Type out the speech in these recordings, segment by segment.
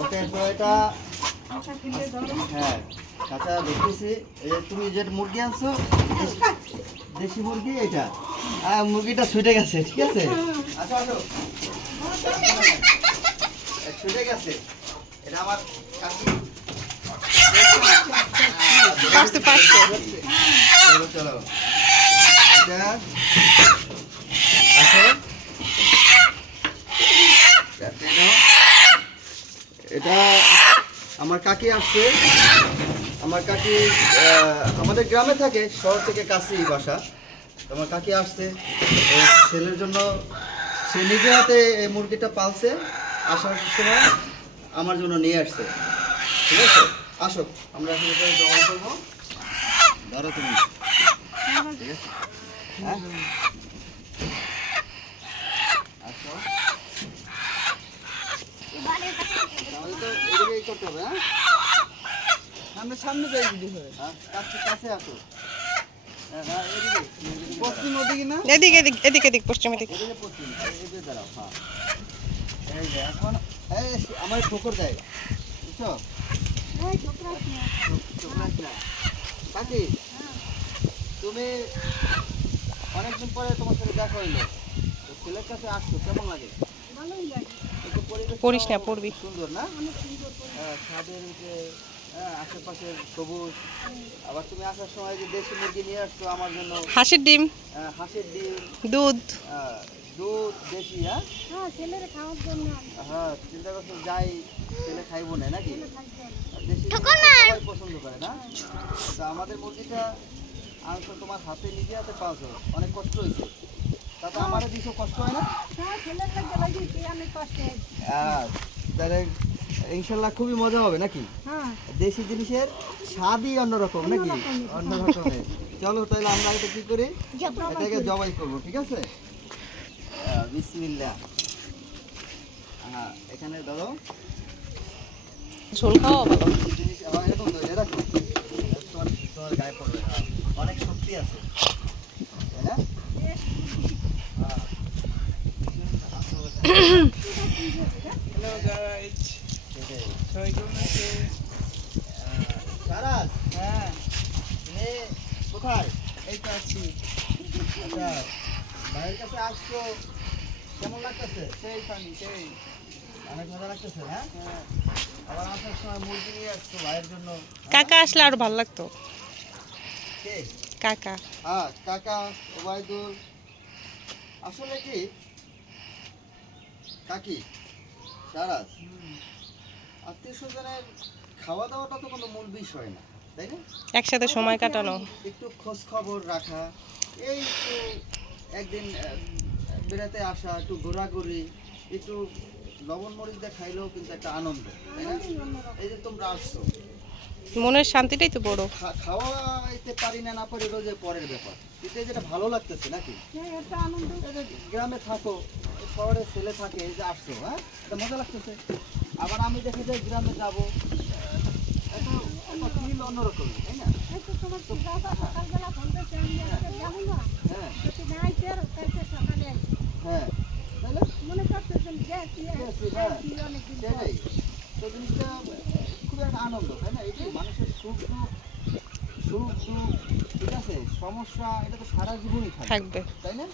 ওকে, তো এটা হ্যাঁ আচ্ছা দেখতেছি। তুমি যে মুরগি আনছো দেশি মুরগি, এটা মুরগিটা ছুটে গেছে, ঠিক আছে? আচ্ছা আসো, ছুটে গেছে, এটা আমার কাকি। চলো চলো, এটা আসো, এটা আমার কাকি আসছে। আমার কাকি আমাদের গ্রামে থাকে, শহর থেকে কাছেই বাসা। আমার কাকি আসছে ছেলের জন্য, সে নিজে হাতে এই মুরগিটা পালছে, আসার সময় আমার জন্য নিয়ে আসছে, ঠিক আছে? আসো, আমরা এখন এটা জমা করবো। ধরো তুমি, ঠিক আছে? হ্যাঁ আসো, আমাদের তো এদিকেই করতে হবে। হ্যাঁ আমরা সামনে যাই যদি হয়। কাছে আসো। পশ্চিম ওদিকে না, এদিকে এদিক এদিক এদিক পশ্চিম এদিক। এদিকে পশ্চিম, এই যে দাঁড়াও। হ্যাঁ এই যে এখন এই আমার ঠোকর দেয়, বুঝছো? ঠোকরাস না। কাকি, তুমি অনেকদিন পরে তোমার সাথে দেখা হইলো, তো ছেলের কাছে আসছো, কেমন লাগে? একটু পরিবেশটাও পড়িস না, পড়বি। সুন্দর না? ছাদের যে আশেপাশের সবুজ, আবার তুমি আসার সময় যে দেশি মুরগি নিয়ে আসছো আমার জন্য, হাঁসের ডিম, হাঁসের ডিম, দুধ। দুধ দেশি। হ্যাঁ হ্যাঁ, চিন্তা করছো যাই ছেলে খাইবো না নাকি? দেশি সবাই পছন্দ করে না? তো আমাদের মুরগিটা আনছো তোমার হাতে, নিজে হাতে পাওছো, অনেক কষ্ট হয়েছে, তাতে আমার দিছো, কষ্ট হয় না? তাহলে ইনশাল্লাহ খুবই মজা হবে নাকি? দেশি জিনিসের স্বাদই অন্যরকম নাকি? অন্য রকমের। চলো তাহলে আমরা এটা কি করি, এটাকে জবাই করবো, ঠিক আছে? বিসমিল্লাহ। হ্যাঁ এখানে ধরো, ঝোল খাওয়া ভালো। জিনিস আবার এরকম ধরে রাখো, তোমার গায়ে পড়বে, অনেক শক্তি আছে, তাই না? হ্যালো গাইজ, সবাই কেমন আছে? সারাস, হ্যাঁ তুমি কোথায়? এই তো আসছি। আচ্ছা, ভাইয়ের কাছে আসছো, কেমন লাগতেছে? সেই পানি সেই। অনেক মজা লাগতেছে, হ্যাঁ? আবার আসার সময় মুরগি নিয়ে আসছো ভাইয়ের জন্য। কাকা আসলে আরো ভালো লাগতো। কে? কাকা। হ্যাঁ কাকা ওবায়দুল। আসলে কি কাকি, সারাস, আত্মীয় স্বজনের খাওয়া দাওয়াটা তো কোনো মূল বিষয় না, তাই না? একসাথে সময় কাটানো। একটু খোঁজ খবর রাখা, এই একটু একদিন বেড়াতে আসা, একটু ঘোরাঘুরি, একটু লবণ মরিচ দিয়ে খাইলেও কিন্তু একটা আনন্দ, তাই না? এই যে তোমরা আসছো, মনের শান্তিটাই তো বড়। খাওয়াইতে পারি না না পারি ওটা যে পরের ব্যাপার, কিন্তু এই যেটা ভালো লাগতেছে নাকি? এই যে গ্রামে থাকো, শহরে ছেলে থাকে, এই যে আসছো, হ্যাঁ এটা মজা লাগতেছে। আবার আমি দেখি যে গ্রামে যাবো, একটা ফিল অন্যরকম, তাই না? হ্যাঁ হ্যাঁ, তাহলে সেটাই তো, জিনিসটা খুব একটা আনন্দ, তাই না? এটি মানুষের সুখ দুঃখ, ঠিক আছে, সমস্যা, এটা তো সারা জীবনই থাকবে, তাই না?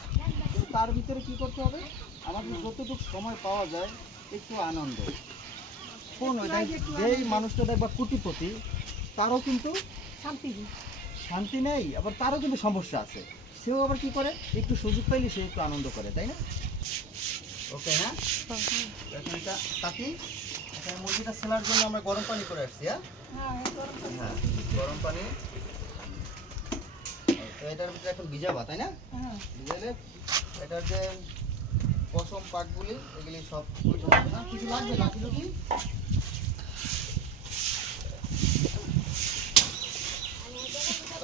কিন্তু তার ভিতরে কি করতে হবে, আমাদের যতটুকু সময় পাওয়া যায় একটু আনন্দ। কোন যেই মানুষটা দেখবা কোটিপতি, তারও কিন্তু শান্তি নেই, আবার তারও কিন্তু সমস্যা আছে, সেও আবার কি করে, একটু সুযোগ পাইলে সে একটু আনন্দ করে, তাই না? ওকে, হ্যাঁ এখন এটা কাটি, এখানে মুরগিটা ছেলার জন্য আমরা গরম পানি করে আসছি। হ্যাঁ হ্যাঁ, গরম পানি, তো এটার ভিতরে এখন ভিজাবা, তাই না? ভিজালে এটার যে পশম পাটগুলি, এগুলি সব কিছু লাগবে না, কিছু কি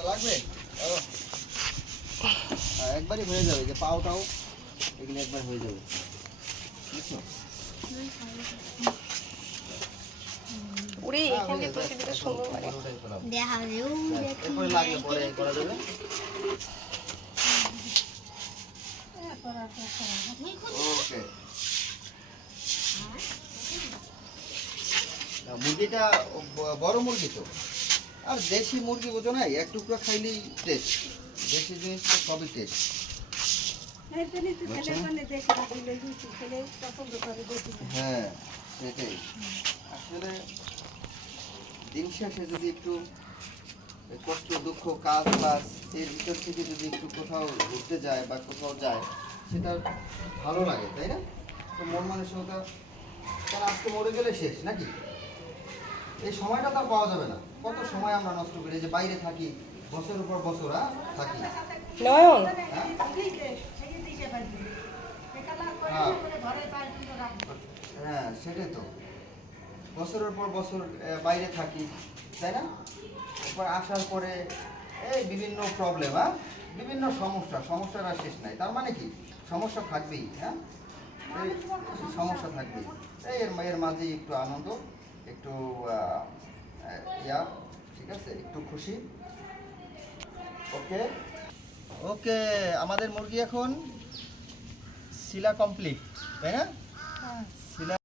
লাগবে? একবারই হয়ে যাবে, যে পাওটাও এগুলি একবার হয়ে যাবে, বুঝছো? ওরে এখানে প্রতিদিন সুন্দর লাগে। এরপরে লাগলে পরে করা যাবে। ওকে, মুরগিটা বড় মুরগি তো, আর দেশি মুরগি বোঝো না, এক টুকরো খাইলেই টেস্ট, দেশি জিনিস তো সবই টেস্ট। হ্যাঁ সেটাই, আসলে দিন শেষে যদি একটু কষ্ট দুঃখ কাজ বাজ এর ভিতর থেকে যদি একটু কোথাও ঘুরতে যায় বা কোথাও যায়, সেটা ভালো লাগে, তাই না? তো মন মানসিকতা, কারণ আজকে মরে গেলে শেষ নাকি, এই সময়টা তো আর পাওয়া যাবে না। কত সময় আমরা নষ্ট করি, এই যে বাইরে থাকি বছরের পর বছর থাকি, নয়ন হ্যাঁ হ্যাঁ সেটাই তো, বছরের পর বছর বাইরে থাকি, তাই না? এরপর আসার পরে এই বিভিন্ন প্রবলেম, বিভিন্ন সমস্যার আর শেষ নাই। তার মানে কি, সমস্যা থাকবেই, হ্যাঁ এই সমস্যা থাকবেই। এর মাঝেই একটু আনন্দ, একটু ঠিক আছে, একটু খুশি। ওকে ওকে, আমাদের মুরগি এখন শিলা কমপ্লিট, তাই না? শিলা